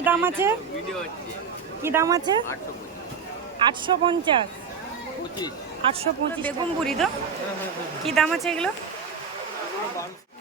কি দাম আছে? কি দাম আছে? আটশো পঞ্চাশ। আটশো পঁচিশ বেগুন পুরি তো? কি দাম আছে এগুলো?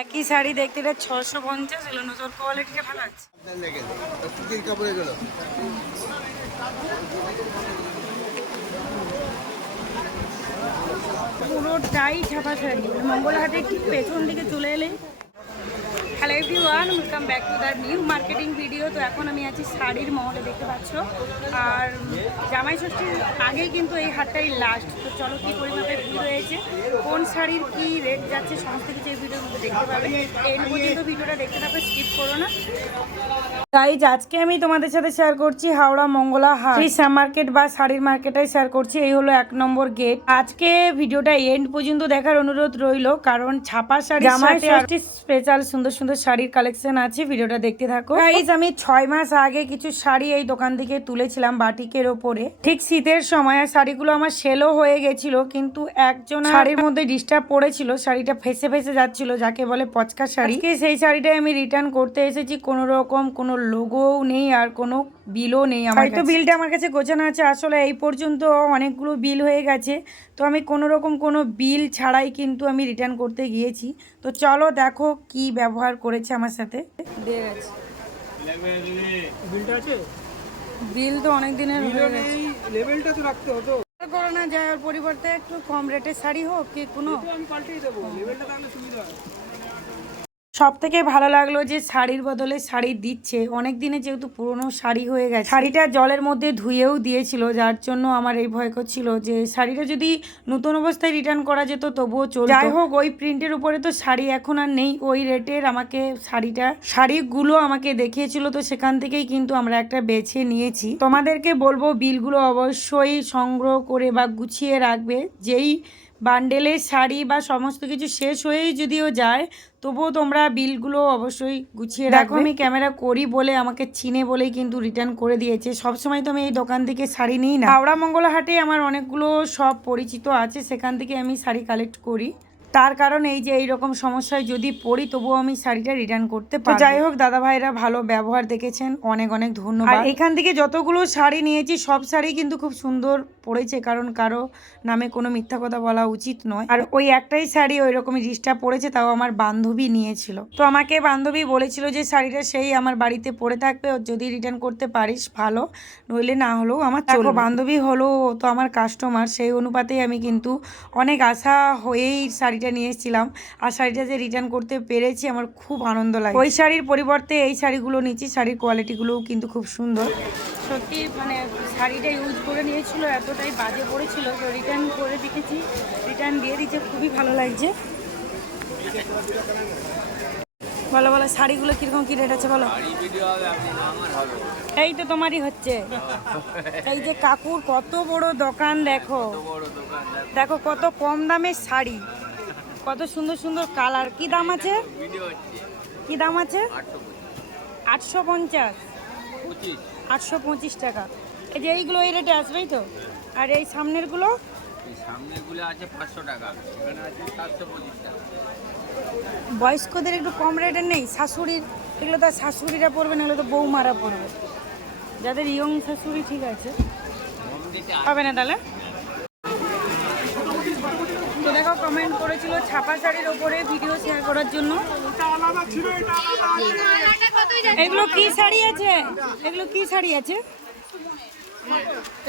একই শাড়ি দেখতে এটা ছশো পঞ্চাশ, এগুলো নতুন কোয়ালিটিটা ভালো আছে। পুরোটাই ছাপা শাড়ি। মঙ্গলহাটে ঠিক পেছন দিকে চলে এলে hello everyone welcome back to the new marketing video তো এখন আমি আছি শাড়ির মহলে দেখতে পাচ্ছ। আর জামাই ষষ্ঠীর আগেই কিন্তু এই হাটটাই লাস্ট তো চলো কি পরিমাপে ভিড় রয়েছে কোন শাড়ির কি রেট যাচ্ছে সমস্ত কিছু এই ভিডিওর মধ্যে দেখতে পাবে। এই পর্যন্ত ভিডিওটা দেখতে থাকবে স্কিপ করো না। গাইজ আজকে আমি তোমাদের সাথে শেয়ার করছি হাওড়া মঙ্গলা হাট। শ্যাম মার্কেট বা শাড়ির মার্কেটাই শেয়ার করছি এই হলো এক নম্বর গেট আজকে ভিডিওটা এন্ড পর্যন্ত দেখার অনুরোধ রইল কারণ ছাপা শাড়ি জামাই স্পেশাল সুন্দর সুন্দর শাড়ির কালেকশন আছে ভিডিওটা দেখতে থাকো। গাইজ আমি ছয় মাস আগে কিছু শাড়ি এই দোকান থেকে তুলেছিলাম বাটিকের ওপরে। ঠিক শীতের সময় আর শাড়িগুলো আমার সেলও হয়ে গেছিল কিন্তু একজন শাড়ির মধ্যে ডিস্টার্ব পড়েছিল শাড়িটা ফেসে ফেসে যাচ্ছিল যাকে বলে পচকা শাড়ি। সেই শাড়িটাই আমি রিটার্ন করতে এসেছি কোনো রকম কোনো লোগোও নেই আর কোনো বিলও নেই আমার তো বিলটা আমার কাছে গোছানো আছে আসলে এই পর্যন্ত অনেকগুলো বিল হয়ে গেছে। তো আমি কোনো রকম কোনো বিল ছাড়াই কিন্তু আমি রিটার্ন করতে গিয়েছি। তো চলো দেখো কি ব্যবহার করেছে আমার সাথে। দিয়ে গেছে। বিলটা আছে? বিল তো অনেক দিনের গেছে। লেভেলটা তো রাখতে হতো করো না যায় ওর পরিবর্তে একটু কম রেটের শাড়ি হোক কি কোনো। আমি দেবো লেভেলটা থাকলে সুবিধা সব থেকে ভালো লাগল যে শাড়ির বদলে শাড়ি দিচ্ছে। অনেক দিনে যেহেতু পুরনো শাড়ি হয়ে গেছে, শাড়িটা জলের মধ্যে ধুয়েও দিয়েছিল, যার জন্য আমার এই ভয় করছিল যে শাড়িটা যদি নতুন অবস্থায় রিটার্ন করা যেত তবুও চল যাই হোক, ওই প্রিন্টের উপরে তো শাড়ি এখন আর নেই, ওই রেটের আমাকে শাড়িটা, শাড়িগুলো আমাকে দেখিয়েছিল, তো সেখান থেকেই কিন্তু আমরা একটা বেছে নিয়েছি। তোমাদেরকে বলব, বিলগুলো অবশ্যই সংগ্রহ করে বা গুছিয়ে রাখবে, যেই বান্ডেলের শাড়ি বা সমস্ত কিছু শেষ হয়েই যদিও যায় তবুও তোমরা বিলগুলো অবশ্যই গুছিয়ে রাখো আমি ক্যামেরা করি বলে আমাকে চিনে বলেই কিন্তু রিটার্ন করে দিয়েছে। সবসময় তো আমি এই দোকান থেকে শাড়ি নিই না। হাওড়া মঙ্গলা হাটে আমার অনেকগুলো সব পরিচিত আছে সেখান থেকে আমি শাড়ি কালেক্ট করি। তার কারণ এই যে এইরকম সমস্যায় যদি পড়ি তবুও আমি শাড়িটা রিটার্ন করতে পারি যাই হোক দাদা ভাইরা ভালো ব্যবহার দেখেছেন। অনেক অনেক ধন্যবাদ। আর এখান থেকে যতগুলো শাড়ি নিয়েছি সব শাড়ি কিন্তু খুব সুন্দর পড়েছে কারণ কারও নামে কোনো মিথ্যা কথা বলা উচিত নয়। আর ওই একটাই শাড়ি ওই রকমই ডিস্টার্ব পড়েছে তাও আমার বান্ধবী নিয়েছিল। তো আমাকে বান্ধবী বলেছিল যে শাড়িটা সেই আমার বাড়িতে পড়ে থাকবে ও যদি রিটার্ন করতে পারিস ভালো। নইলে না হলেও আমার দেখো বান্ধবী হলো তো আমার কাস্টমার সেই অনুপাতেই আমি কিন্তু অনেক আশা হয়েই শাড়িটা নিয়ে এসেছিলাম। আর শাড়িটা যে রিটার্ন করতে পেরেছি আমার খুব আনন্দ লাগে। ওই শাড়ির পরিবর্তে এই শাড়িগুলো নিচ্ছি শাড়ির কোয়ালিটিগুলোও কিন্তু খুব সুন্দর। সত্যি মানে শাড়িটা ইউজ করে নিয়েছিল এতটাই বাজে পড়েছিল তো রিটার্ন করে দেখেছি রিটার্ন দিয়ে দিচ্ছে খুবই ভালো লাগছে। বলো বলো শাড়িগুলো কীরকম কি রেট আছে বলো? এই তো তোমারই হচ্ছে। এই যে কাকুর কত বড় দোকান দেখো। কত বড় দোকান দেখ, দেখো কত কম দামের শাড়ি। কত সুন্দর সুন্দর কালার। কি দাম আছে? কি দাম আছে? আটশো পঞ্চাশ। আটশো পঁচিশ টাকা। এই যে এইগুলো এই রেটে আসবেই তো? আর এই সামনেরগুলো? এই সামনেগুলো আছে পাঁচশো টাকা বয়স্কদের একটু কম রেটের নেই, শাশুড়ির। এগুলো তো শাশুড়িরা পড়বে না, এগুলো তো বৌমারা পড়বে যাদের ইয়ং শাশুড়ি ঠিক আছে। হবে না তাহলে? কমেন্ট করেছিল ছাপা শাড়ির ওপরে ভিডিও শেয়ার করার জন্য। এগুলো কি শাড়ি আছে? এগুলো কি শাড়ি আছে?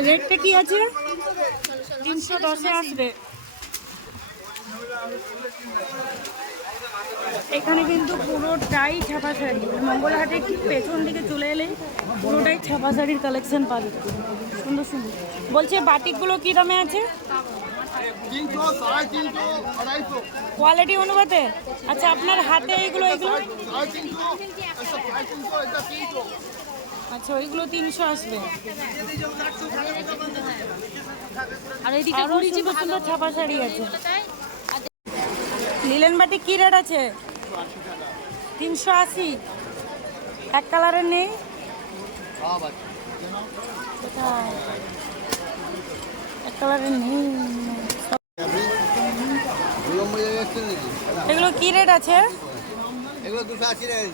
রেটটা কি আছে? তিনশো দশে আসবে। এখানে কিন্তু পুরোটাই ছাপা শাড়ি। মঙ্গলহাটে ঠিক পেছন দিকে চলে এলে পুরোটাই ছাপা শাড়ির কালেকশন পাবে। সুন্দর সুন্দর। বলছে বাটিকগুলো কী দামে আছে? কোয়ালিটি অনুপাতে? আচ্ছা আপনার হাতে এইগুলো এগুলো? আচ্ছা ওইগুলো তিনশো আসবে। আর এইদিকে আরও সুন্দর সুন্দর ছাপা শাড়ি আছে। লিলেন বাটি কি রেট আছে? তিনশো আশি। এক কালারের নেই? কোথায়? কালারের নেই। এগুলো কি রেট আছে? এগুলো দুশো আশি টাকা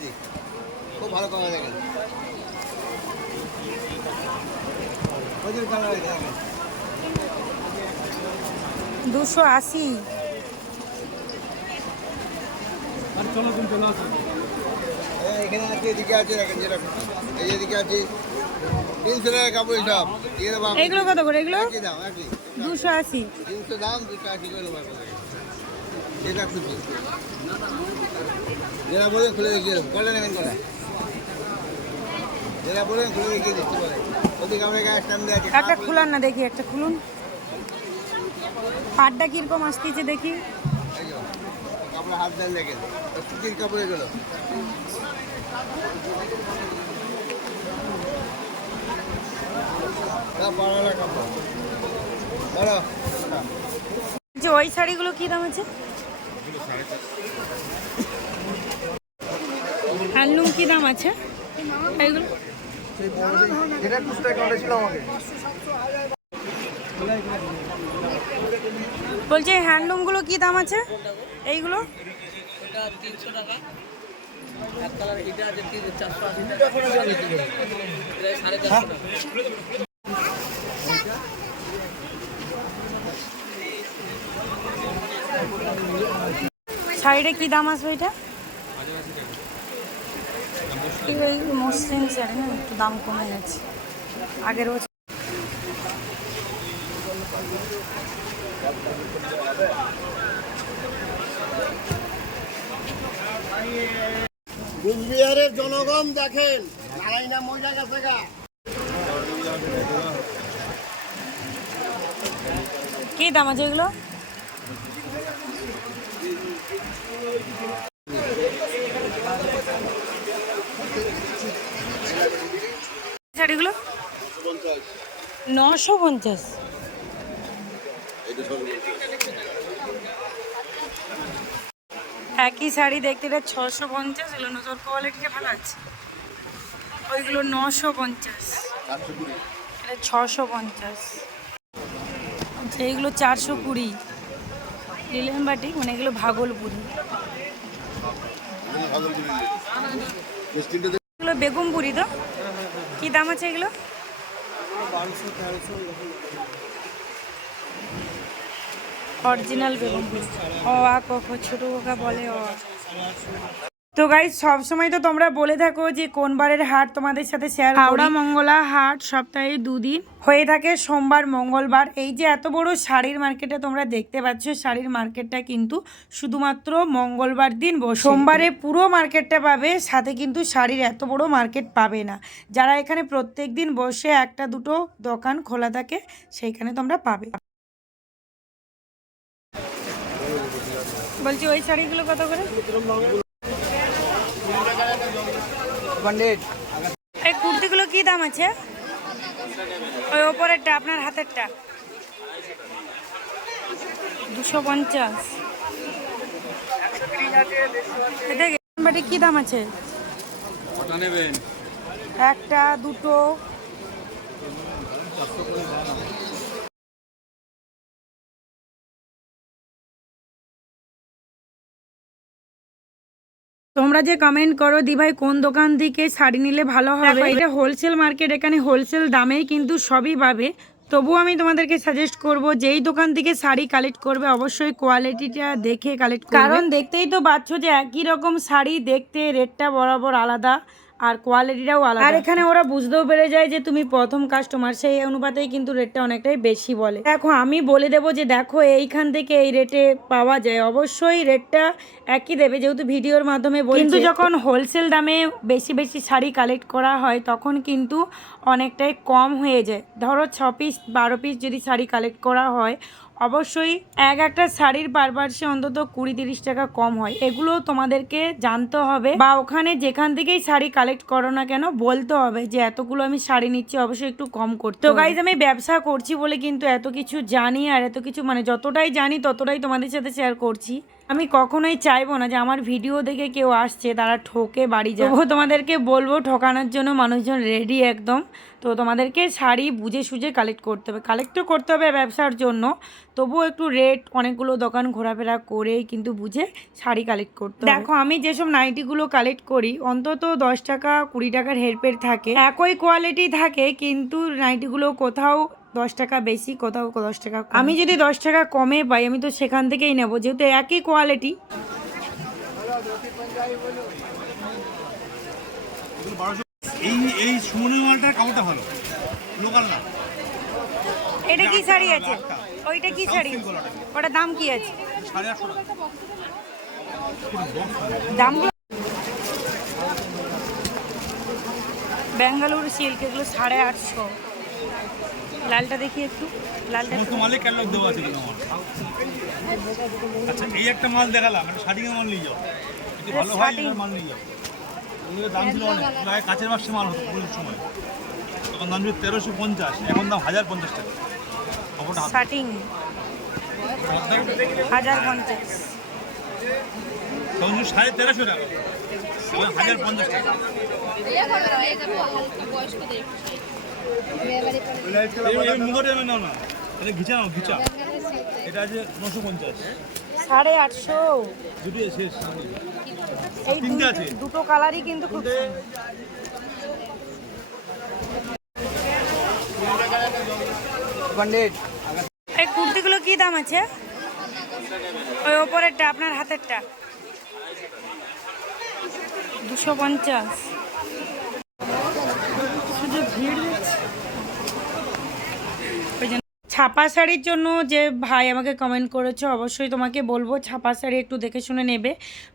খুব ভালো করা দেখেন। দুশো আশি। হ্যাঁ, এখানে আছে এদিকে আছে দেখেন যেটা এই এদিকে আছে তিনশো টাকা কাপড় সব। এগুলো কত করে? এগুলো? দাম একই। দুশো আশি। একটা খুলান না দেখি একটা খুলুন। পাটটা কীরকম আসতেছে দেখি। কাপড়ে। যে ওই শাড়িগুলো কি দাম আছে? হ্যান্ডলুম কি দাম আছে? এইগুলো বলছি হ্যান্ডলুমগুলো কি দাম আছে? এইগুলো? টাকা। শাড়িটা কি দাম আসবে এটা এই মসৃণ শাড়ি না একটু দাম কমে গেছে। আগের বছর কুচবিহারের জনগণ দেখেন নারায়ণা মহিলা গেছে গা। কি দাম আছে এগুলো? শাড়িগুলো? নশো পঞ্চাশ। একই শাড়ি দেখতে এটা ছশো পঞ্চাশ, এগুলো নতুন কোয়ালিটিটা ভালো আছে। ওইগুলো নশো পঞ্চাশ। ছশো পঞ্চাশ। আচ্ছা এগুলো চারশো কুড়ি। লিলেন মানে এগুলো ভাগলপুরি। এগুলো বেগুমপুরি তো? কি দাম আছে এগুলো? অরিজিনাল বেগুমপুরি ও আ, ক ছোট কাকা বলে, অ। তো গাইজ সব সময় তো তোমরা বলে থাকো যে কোন বারের হাট তোমাদের সাথে শেয়ার হাওড়া মঙ্গলা হাট সপ্তাহে দুদিন। হয়ে থাকে সোমবার মঙ্গলবার। এই যে এত বড় শাড়ির মার্কেটে তোমরা দেখতে পাচ্ছ শাড়ির মার্কেটটা কিন্তু শুধুমাত্র মঙ্গলবার দিন বসে। সোমবারে পুরো মার্কেটটা পাবে সাথে কিন্তু শাড়ির এত বড় মার্কেট পাবে না। যারা এখানে প্রত্যেক দিন বসে একটা দুটো দোকান খোলা থাকে সেইখানে তোমরা পাবে। বলছি ওই শাড়িগুলো কত করে? এই কুর্তিগুলো কি দাম আছে? ওই ওপরেরটা আপনার হাতেরটা। দুশো পঞ্চাশ। বাটি কি? দাম আছে? একটা দুটো। তোমরা যে কমেন্ট করো দি ভাই কোন দোকান থেকে শাড়ি নিলে ভালো হবে? এটা হোলসেল মার্কেট এখানে হোলসেল দামেই কিন্তু সবই পাবে। তবু আমি তোমাদেরকে সাজেস্ট করব যেই দোকান থেকে শাড়ি কালেক্ট করবে অবশ্যই কোয়ালিটিটা দেখে কালেক্ট কারণ দেখতেই তো পাচ্ছ যে একই রকম শাড়ি দেখতে রেটটা বরাবর আলাদা। আর কোয়ালিটিটাও আলাদা। আর এখানে ওরা বুঝতেও পেরে যায় যে তুমি প্রথম কাস্টমার সেই অনুপাতেই কিন্তু রেটটা অনেকটাই বেশি বলে। দেখো আমি বলে দেবো যে দেখো এইখান থেকে এই রেটে পাওয়া যায়। অবশ্যই রেটটা একই দেবে যেহেতু ভিডিওর মাধ্যমে বলছে। কিন্তু যখন হোলসেল দামে বেশি বেশি শাড়ি কালেক্ট করা হয় তখন কিন্তু অনেকটাই কম হয়ে যায়। ধরো ছ পিস বারো পিস যদি শাড়ি কালেক্ট করা হয় অবশ্যই এক একটা শাড়ির পারপার্সে অন্তত কুড়ি তিরিশ টাকা কম হয়। এগুলো তোমাদেরকে জানতে হবে বা ওখানে যেখান থেকেই শাড়ি কালেক্ট করো না কেন বলতে হবে যে এতগুলো আমি শাড়ি নিচ্ছি অবশ্যই একটু কম করতে তো গাইজ আমি ব্যবসা করছি বলে কিন্তু এত কিছু জানি আর এত কিছু মানে যতটাই জানি ততটাই তোমাদের সাথে শেয়ার করছি। আমি কখনোই চাইব না যে আমার ভিডিও দেখে কেউ আসছে, তারা ঠকে বাড়ি যাবে। তোমাদেরকে বলব, ঠকানোর জন্য মানুষজন রেডি একদম। তো তোমাদেরকে শাড়ি বুঝে সুঝে কালেক্ট করতে হবে। কালেক্ট তো করতে হবে ব্যবসার জন্য। তবুও একটু রেট অনেকগুলো দোকান ঘোরাফেরা করে কিন্তু বুঝে শাড়ি কালেক্ট করতে দেখো, আমি যেসব নাইটিগুলো কালেক্ট করি, অন্তত দশ টাকা, কুড়ি টাকার হেরপের থাকে। একই কোয়ালিটি থাকে, কিন্তু নাইটিগুলো কোথাও দশ টাকা বেশি কোথাও দশ টাকা আমি যদি দশ টাকা কমে পাই আমি তো সেখান থেকেই নেব যেহেতু একই কোয়ালিটি এই এই সুমনের মালটার কাপড়টা ভালো লোকাল না। এটা কি শাড়ি আছে? ওইটা কি শাড়ি? ওটার দাম কি আছে? ব্যাঙ্গালুরু সিল্ক এগুলো সাড়ে আটশো। লালটা দেখি একটু। লালটা সমস্ত মালে ক্যাটালগ দেওয়া আছে আমার আচ্ছা এই একটা মাল দেখালাম একটা শাড়ি মাল নিয়ে যাও। যদি ভালো হয় মাল নিয়ে যাও। দাম ছিল অনেক এগুলো আগে কাঁচের বাক্সে মাল হতো পুজোর সময়। তখন দাম ছিল তেরোশো পঞ্চাশ এখন দাম হাজার পঞ্চাশ টাকা। হাজার পঞ্চাশ। তখন সাড়ে তেরোশো টাকা। হাজার পঞ্চাশ টাকা। এই মুখটা আমি নাও না এটা ঘিচা নাও ঘিচা এটা আছে নশো পঞ্চাশ সাড়ে আটশো। দুটো শেষ এই তিনটে আছে। দুটো কালারই কিন্তু খুব সুন্দর। পণ্ডিত এই কুর্তিগুলো কি দাম আছে? ওই ওপরেরটা আপনার হাতেরটা। দুশো পঞ্চাশ। শুধু ভিড় ছাপা শাড়ির জন্য যে ভাই আমাকে কমেন্ট করেছ, অবশ্যই তোমাকে বলব। ছাপা শাড়ি একটু দেখে শুনে নেবে।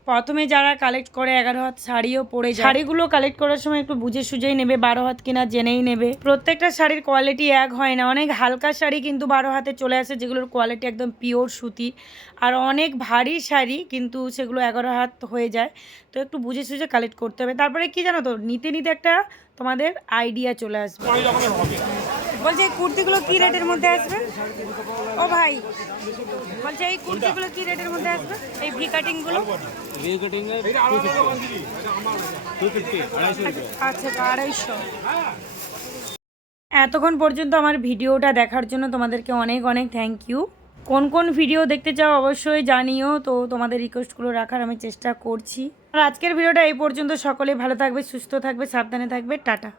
প্রথমে যারা কালেক্ট করে, এগারো হাত শাড়িও পরে শাড়িগুলো কালেক্ট করার সময় একটু বুঝে সুঝেই নেবে, বারো হাত কিনা জেনেই নেবে। প্রত্যেকটা শাড়ির কোয়ালিটি এক হয় না। অনেক হালকা শাড়ি কিন্তু বারো হাতে চলে আসে, যেগুলোর কোয়ালিটি একদম পিওর সুতি। আর অনেক ভারী শাড়ি কিন্তু সেগুলো এগারো হাত হয়ে যায়। তো একটু বুঝে সুঝে কালেক্ট করতে হবে। তারপরে কি জানো তো, নিতে নিতে একটা তোমাদের আইডিয়া চলে আসবে। বলছে এই কুর্তিগুলো কি রেটের মধ্যে আসবে? ও ভাই বলছে এই কুর্তিগুলো কি রেটের মধ্যে আসবে? এই ভি কাটিংগুলো আচ্ছা তো আড়াইশো। এতক্ষণ পর্যন্ত আমার ভিডিওটা দেখার জন্য তোমাদেরকে অনেক অনেক থ্যাংক ইউ কোন কোন ভিডিও দেখতে চাও অবশ্যই জানিও। তো তোমাদের রিকোয়েস্টগুলো রাখার আমি চেষ্টা করছি। আর আজকের ভিডিওটা এই পর্যন্ত। সকলে ভালো থাকবে সুস্থ থাকবে সাবধানে থাকবে। টাটা।